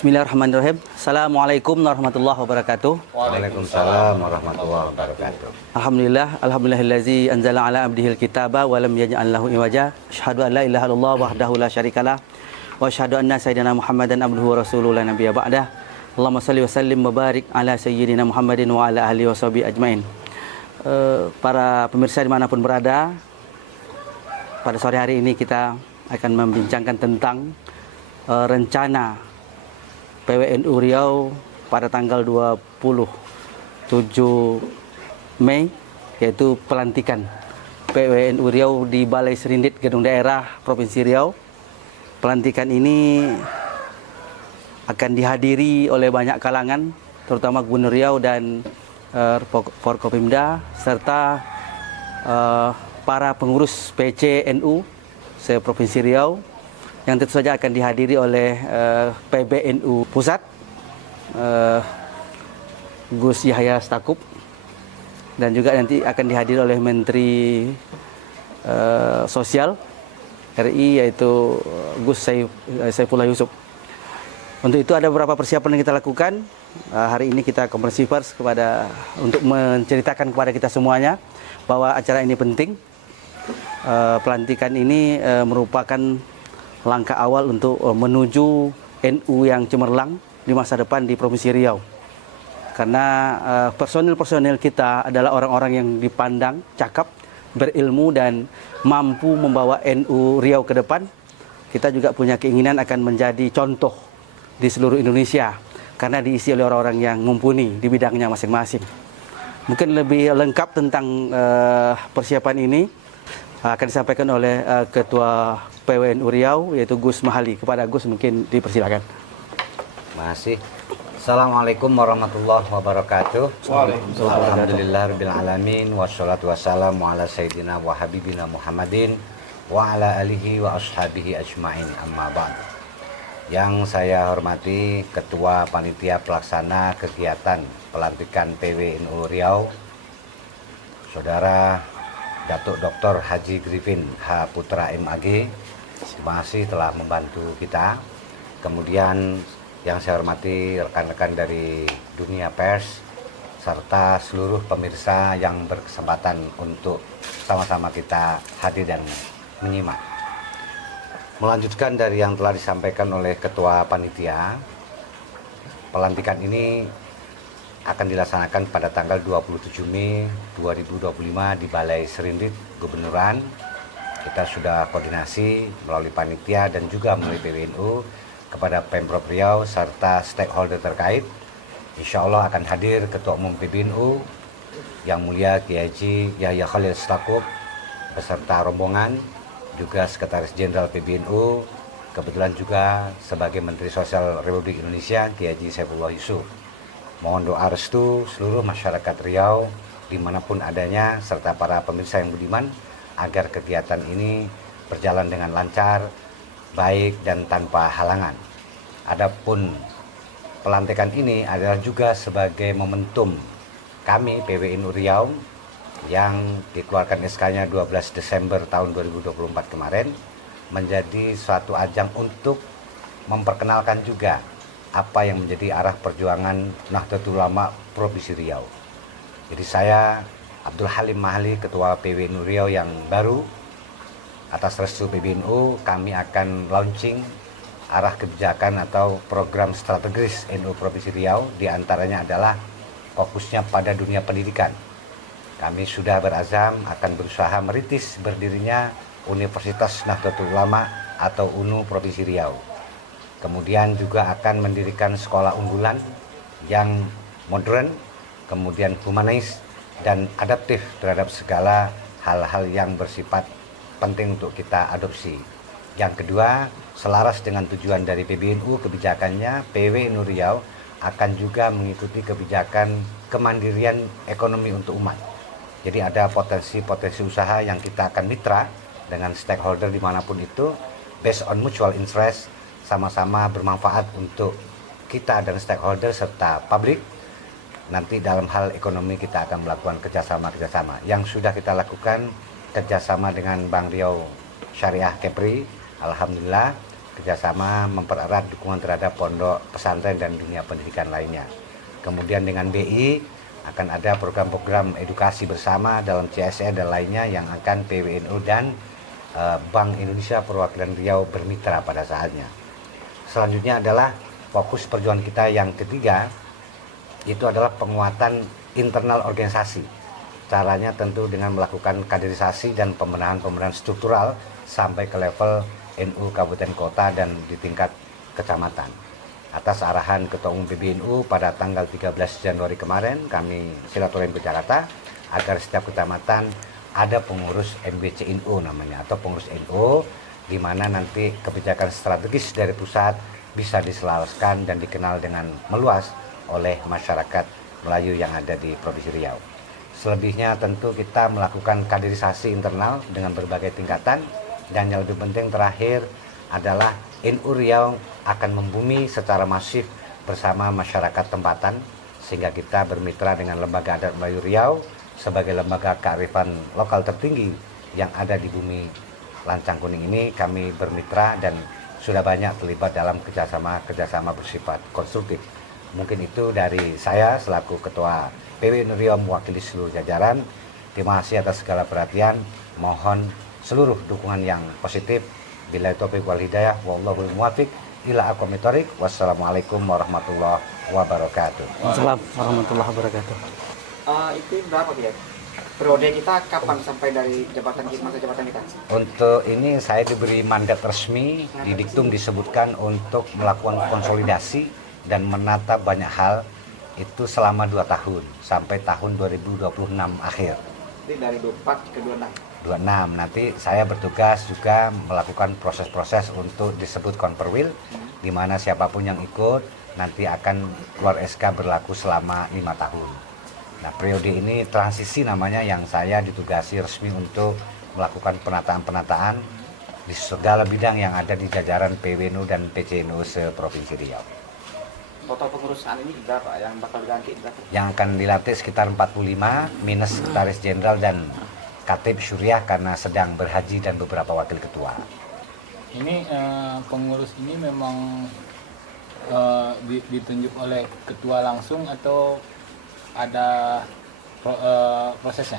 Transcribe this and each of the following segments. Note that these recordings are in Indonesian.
Bismillahirrahmanirrahim. Assalamualaikum warahmatullahi wabarakatuh. Waalaikumsalam warahmatullahi wabarakatuh. Alhamdulillahillazi anzala ala abdihil kitaba wa lam yaj'al lahu iwaja. Asyhadu an la ilaha illallah wahdahu la syarikalah wa asyhadu anna sayyidina Muhammadan abduhu wa rasuluhu la nabiyya ba'dah. Allahumma shalli wa sallim wa barik ala sayyidina Muhammadin wa ala ahlihi wa sahbihi ajmain. Para pemirsa dimanapun berada, pada sore hari ini kita akan membincangkan tentang rencana PWNU Riau pada tanggal 27 Mei, yaitu pelantikan PWNU Riau di Balai Serindit Gedung Daerah Provinsi Riau. Pelantikan ini akan dihadiri oleh banyak kalangan, terutama Gubernur Riau dan Forkopimda serta para pengurus PCNU se-Provinsi Riau, yang tentu saja akan dihadiri oleh PBNU Pusat, Gus Yahya Stakuf, dan juga nanti akan dihadiri oleh Menteri Sosial RI, yaitu Gus Saifullah Yusuf. Untuk itu ada beberapa persiapan yang kita lakukan. Hari ini kita konferensi pers untuk menceritakan kepada kita semuanya bahwa acara ini penting. Pelantikan ini merupakan langkah awal untuk menuju NU yang cemerlang di masa depan di Provinsi Riau. Karena personil-personil kita adalah orang-orang yang dipandang cakap, berilmu, dan mampu membawa NU Riau ke depan. Kita juga punya keinginan akan menjadi contoh di seluruh Indonesia, karena diisi oleh orang-orang yang mumpuni di bidangnya masing-masing. Mungkin lebih lengkap tentang persiapan ini akan disampaikan oleh Ketua PWNU Riau, yaitu Gus Mahali. Kepada Gus mungkin dipersilakan. Masih. Assalamualaikum warahmatullahi wabarakatuh. Alhamdulillahirabbil alamin wassalatu wassalamu ala sayyidina wa habibina Muhammadin wa ala alihi wa ashabihi ajmain, amma ba'd. Yang saya hormati Ketua Panitia Pelaksana Kegiatan Pelantikan PWNU Riau, Saudara Datuk Dr. Haji Griffin H. Putra MAG, masih telah membantu kita. Kemudian yang saya hormati rekan-rekan dari dunia pers serta seluruh pemirsa yang berkesempatan untuk sama-sama kita hadir dan menyimak. Melanjutkan dari yang telah disampaikan oleh Ketua Panitia, pelantikan ini akan dilaksanakan pada tanggal 27 Mei 2025 di Balai Serindit Gubernuran. Kita sudah koordinasi melalui panitia dan juga melalui PWNU kepada Pemprov Riau serta stakeholder terkait. Insya Allah akan hadir Ketua Umum PBNU Yang Mulia Kiai Haji Yahya Khalil Stakuf beserta rombongan, juga Sekretaris Jenderal PBNU, kebetulan juga sebagai Menteri Sosial Republik Indonesia Kiai Haji Saifullah Yusuf. Mohon doa restu seluruh masyarakat Riau dimanapun adanya serta para pemirsa yang budiman agar kegiatan ini berjalan dengan lancar, baik dan tanpa halangan. Adapun pelantikan ini adalah juga sebagai momentum kami PWNU Riau yang dikeluarkan SK-nya 12 Desember tahun 2024 kemarin, menjadi suatu ajang untuk memperkenalkan juga apa yang menjadi arah perjuangan Nahdlatul Ulama Provinsi Riau. Jadi saya Abdul Halim Mahali, Ketua PWNU Riau yang baru, atas restu PBNU kami akan launching arah kebijakan atau program strategis NU Provinsi Riau, diantaranya adalah fokusnya pada dunia pendidikan. Kami sudah berazam akan berusaha merintis berdirinya Universitas Nahdlatul Ulama atau UNU Provinsi Riau. Kemudian juga akan mendirikan sekolah unggulan yang modern, kemudian humanis dan adaptif terhadap segala hal-hal yang bersifat penting untuk kita adopsi. Yang kedua, selaras dengan tujuan dari PBNU, kebijakannya PWNU Riau akan juga mengikuti kebijakan kemandirian ekonomi untuk umat. Jadi ada potensi-potensi usaha yang kita akan mitra dengan stakeholder dimanapun itu, based on mutual interest, sama-sama bermanfaat untuk kita dan stakeholder serta publik. Nanti dalam hal ekonomi kita akan melakukan kerjasama yang sudah kita lakukan kerjasama dengan Bank Riau Syariah Kepri. Alhamdulillah kerjasama mempererat dukungan terhadap pondok pesantren dan dunia pendidikan lainnya. Kemudian dengan BI akan ada program-program edukasi bersama dalam CSR dan lainnya yang akan PWNU dan Bank Indonesia Perwakilan Riau bermitra pada saatnya. Selanjutnya adalah fokus perjuangan kita yang ketiga, itu adalah penguatan internal organisasi. Caranya tentu dengan melakukan kaderisasi dan pembenahan struktural sampai ke level NU Kabupaten Kota dan di tingkat kecamatan. Atas arahan Ketua Umum PBNU pada tanggal 13 Januari kemarin, kami silaturahim ke Jakarta agar setiap kecamatan ada pengurus MBC NU namanya, atau pengurus NU, di mana nanti kebijakan strategis dari pusat bisa diselaraskan dan dikenal dengan meluas oleh masyarakat Melayu yang ada di Provinsi Riau. Selebihnya tentu kita melakukan kaderisasi internal dengan berbagai tingkatan, dan yang lebih penting terakhir adalah NU Riau akan membumi secara masif bersama masyarakat tempatan, sehingga kita bermitra dengan Lembaga Adat Melayu Riau sebagai lembaga kearifan lokal tertinggi yang ada di bumi Lancang Kuning ini. Kami bermitra dan sudah banyak terlibat dalam kerjasama bersifat konstruktif. Mungkin itu dari saya selaku Ketua PWNU Riau mewakili seluruh jajaran. Terima kasih atas segala perhatian. Mohon seluruh dukungan yang positif. Billahi taufiq wal hidayah. Wallahul muwaffiq ila aqwamit thoriq. Wassalamualaikum warahmatullahi wabarakatuh. Assalamualaikum warahmatullahi wabarakatuh. Itu berapa dia? Periode kita kapan sampai dari masa jabatan kita? Untuk ini saya diberi mandat resmi, di diktum disebutkan untuk melakukan konsolidasi dan menata banyak hal itu selama 2 tahun sampai tahun 2026 akhir. Jadi dari 24 ke 26. 26 nanti saya bertugas juga melakukan proses-proses untuk disebut konperwil, di mana siapapun yang ikut nanti akan keluar SK berlaku selama 5 tahun. Nah, periode ini transisi namanya, yang saya ditugasi resmi untuk melakukan penataan-penataan di segala bidang yang ada di jajaran PWNU dan PCNU se-Provinsi Riau. Total pengurusan ini berapa yang bakal diganti? Yang akan dilatih sekitar 45 minus sekretaris jenderal dan Katib Syuriah karena sedang berhaji dan beberapa wakil ketua. Ini pengurus ini memang ditunjuk oleh ketua langsung atau ada prosesnya?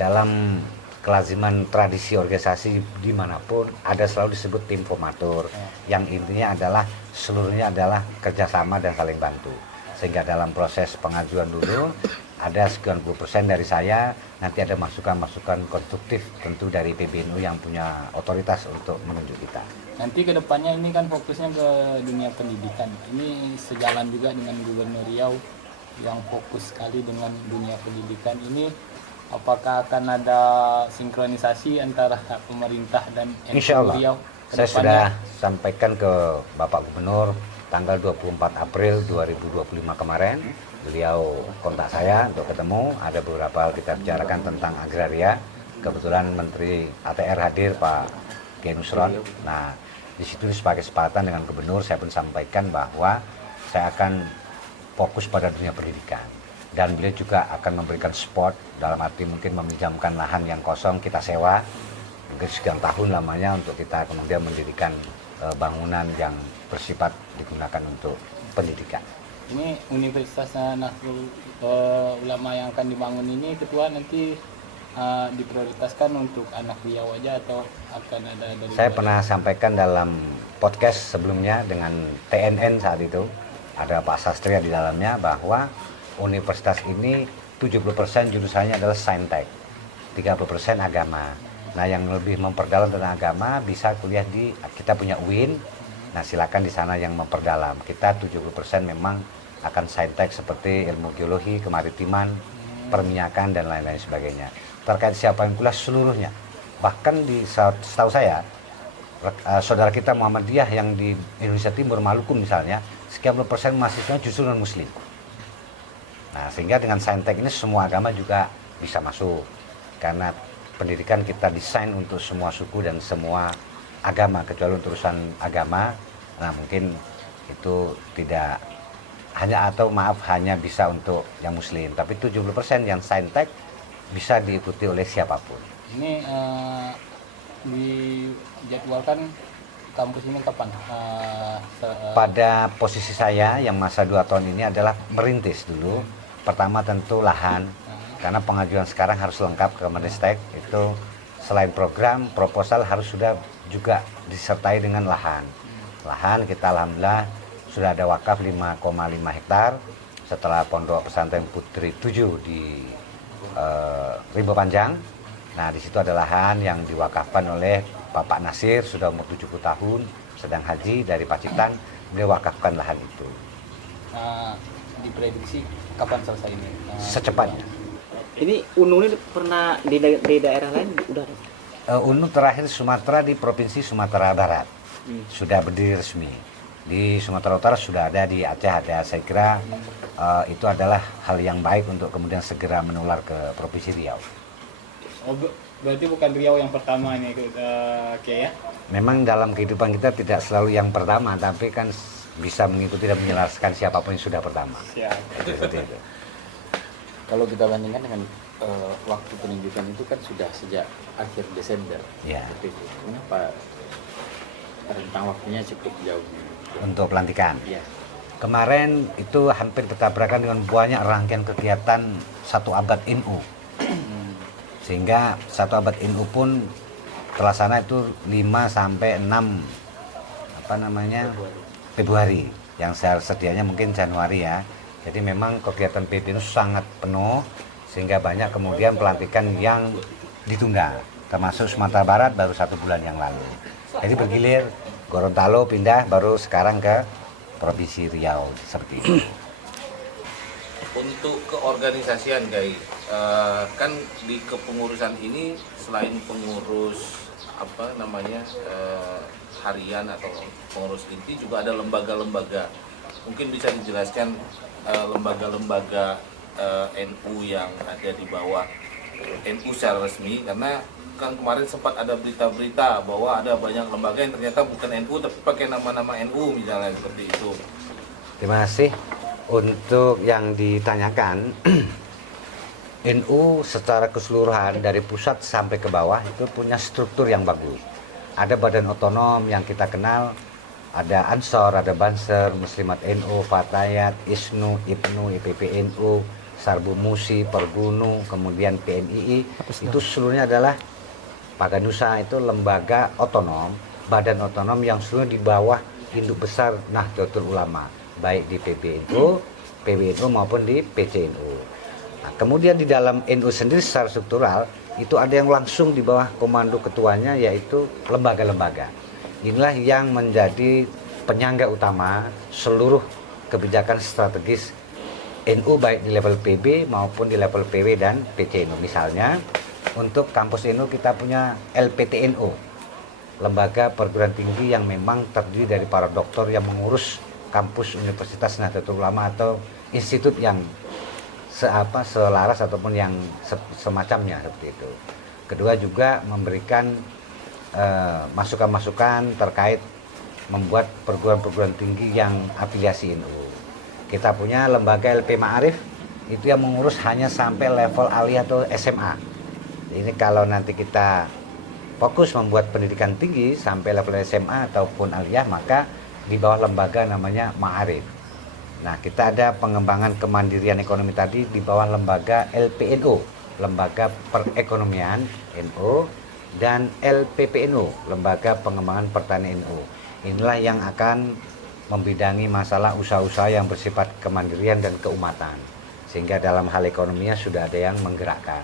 Dalam kelaziman tradisi organisasi dimanapun ada selalu disebut tim formatur, yang intinya adalah seluruhnya adalah kerjasama dan saling bantu. Sehingga dalam proses pengajuan dulu ada 90% dari saya, nanti ada masukan-masukan konstruktif tentu dari PBNU yang punya otoritas untuk menunjuk kita. Nanti ke depannya ini kan fokusnya ke dunia pendidikan. Ini sejalan juga dengan Gubernur Riau yang fokus sekali dengan dunia pendidikan ini. Apakah akan ada sinkronisasi antara pemerintah dan Insya Allah. Riau? Saya sudah sampaikan ke Bapak Gubernur tanggal 24 April 2025 kemarin. Beliau kontak saya untuk ketemu, ada beberapa hal kita bicarakan tentang agraria. Kebetulan Menteri ATR hadir, Pak Kiai Nusron. Nah, di situ sebagai kesepakatan dengan Gubernur, saya pun sampaikan bahwa saya akan fokus pada dunia pendidikan, dan beliau juga akan memberikan support dalam arti mungkin meminjamkan lahan yang kosong kita sewa mungkin sekian tahun lamanya untuk kita kemudian mendirikan bangunan yang bersifat digunakan untuk pendidikan. Ini Universitas Nahdlatul Ulama yang akan dibangun ini, ketua nanti diprioritaskan untuk anak Riau aja atau akan ada dari? Saya pernah sampaikan dalam podcast sebelumnya dengan TNN saat itu, ada Pak Sastria di dalamnya, bahwa universitas ini 70% jurusannya adalah saintek, 30% agama. Nah, yang lebih memperdalam tentang agama bisa kuliah di, kita punya UIN. Nah, silakan di sana yang memperdalam. Kita 70% memang akan saintek seperti ilmu geologi, kemaritiman, perminyakan dan lain-lain sebagainya. Terkait siapa yang kuliah seluruhnya. Bahkan setahu saya saudara kita Muhammadiyah yang di Indonesia Timur, Maluku misalnya, sekian puluh persen mahasiswanya justru non muslim. Nah, sehingga dengan saintek ini semua agama juga bisa masuk, karena pendidikan kita desain untuk semua suku dan semua agama, kecuali untuk urusan agama. Nah, mungkin itu tidak hanya, atau maaf, hanya bisa untuk yang muslim, tapi 70% yang saintek bisa diikuti oleh siapapun. Ini dijadwalkan kampus ini kapan? Pada posisi saya yang masa 2 tahun ini adalah merintis dulu. Pertama tentu lahan, karena pengajuan sekarang harus lengkap ke Menristek. Itu selain program, proposal harus sudah juga disertai dengan lahan. Lahan kita alhamdulillah sudah ada wakaf 5,5 hektar setelah Pondok Pesantren Putri 7 di Rimba Panjang. Nah, di situ ada lahan yang diwakafkan oleh Bapak Nasir, sudah umur 70 tahun, sedang haji dari Pacitan, beliau wakafkan lahan itu. Diprediksi kapan selesai ini? Secepatnya. Ini UNU ini pernah di daerah lain udah ada? UNU terakhir Sumatera di Provinsi Sumatera Barat, sudah berdiri resmi. Di Sumatera Utara sudah ada, di Aceh ada. Saya kira itu adalah hal yang baik untuk kemudian segera menular ke Provinsi Riau. Oh, berarti bukan Riau yang pertama ini, Kiai ya? Memang dalam kehidupan kita tidak selalu yang pertama, tapi kan bisa mengikuti dan menyelaraskan siapapun yang sudah pertama. Siap. Seperti itu. Kalau kita bandingkan dengan waktu penunjukan itu kan sudah sejak akhir Desember. Ya. Seperti itu. Kenapa rentang waktunya cukup jauh? Untuk pelantikan. Ya. Kemarin itu hampir bertabrakan dengan banyak rangkaian kegiatan 1 abad NU. Sehingga 1 abad NU pun terlaksana itu 5 sampai 6 Februari. Yang sedianya mungkin Januari ya. Jadi memang kegiatan PBNU sangat penuh sehingga banyak kemudian pelantikan yang ditunda. Termasuk Sumatera Barat baru 1 bulan yang lalu. Jadi bergilir, Gorontalo pindah baru sekarang ke Provinsi Riau seperti itu. Untuk keorganisasian kan di kepengurusan ini selain pengurus harian atau pengurus inti juga ada lembaga-lembaga. Mungkin bisa dijelaskan lembaga-lembaga NU yang ada di bawah NU secara resmi, karena kan kemarin sempat ada berita-berita bahwa ada banyak lembaga yang ternyata bukan NU tapi pakai nama-nama NU misalnya seperti itu. Terima kasih untuk yang ditanyakan. NU secara keseluruhan dari pusat sampai ke bawah itu punya struktur yang bagus. Ada badan otonom yang kita kenal, ada Ansor, ada Banser, Muslimat NU, Fatayat, ISNU, IPNU, IPPNU, Sarbu Musi, Pergunu, kemudian PNII. Itu seluruhnya adalah Paganusa, itu lembaga otonom, badan otonom yang seluruhnya di bawah induk besar Nahdlatul Ulama, baik di PBNU, PBNU maupun di PCNU. Nah, kemudian di dalam NU sendiri secara struktural itu ada yang langsung di bawah komando ketuanya, yaitu lembaga-lembaga. Inilah yang menjadi penyangga utama seluruh kebijakan strategis NU baik di level PB maupun di level PW dan PCNU. Misalnya untuk kampus NU kita punya LPTNU, lembaga perguruan tinggi yang memang terdiri dari para doktor yang mengurus kampus Universitas Nahdlatul Ulama atau institut yang selaras ataupun yang semacamnya seperti itu. Kedua juga memberikan masukan-masukan terkait membuat perguruan-perguruan tinggi yang afiliasi NU. Kita punya lembaga LP Ma'arif itu yang mengurus hanya sampai level aliyah atau SMA. Ini kalau nanti kita fokus membuat pendidikan tinggi sampai level SMA ataupun aliyah, maka di bawah lembaga namanya Ma'arif. Nah, kita ada pengembangan kemandirian ekonomi tadi di bawah lembaga LPNU, Lembaga Perekonomian NU, dan LPPNU, Lembaga Pengembangan Pertanian NU. Inilah yang akan membidangi masalah usaha-usaha yang bersifat kemandirian dan keumatan. Sehingga dalam hal ekonominya sudah ada yang menggerakkan.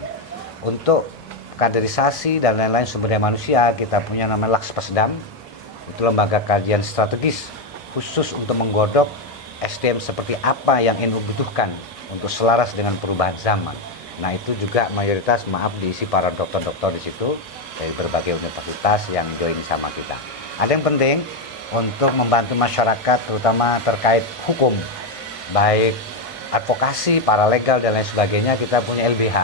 Untuk kaderisasi dan lain-lain sumber daya manusia, kita punya namanya Lakspesdam, itu lembaga kajian strategis khusus untuk menggodok SDM seperti apa yang NU butuhkan untuk selaras dengan perubahan zaman. Nah, itu juga mayoritas diisi para dokter-dokter di situ dari berbagai universitas yang join sama kita. Ada yang penting untuk membantu masyarakat terutama terkait hukum, baik advokasi, paralegal dan lain sebagainya. Kita punya LBH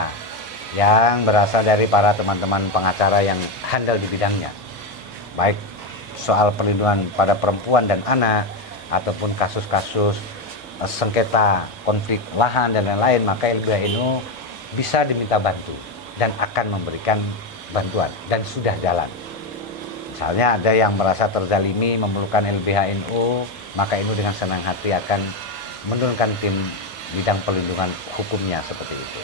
yang berasal dari para teman-teman pengacara yang handal di bidangnya, baik soal perlindungan pada perempuan dan anak ataupun kasus-kasus sengketa konflik lahan dan lain-lain, maka LBH NU bisa diminta bantu dan akan memberikan bantuan dan sudah jalan. Misalnya ada yang merasa terzalimi memerlukan LBH NU, maka NU dengan senang hati akan menurunkan tim bidang perlindungan hukumnya seperti itu.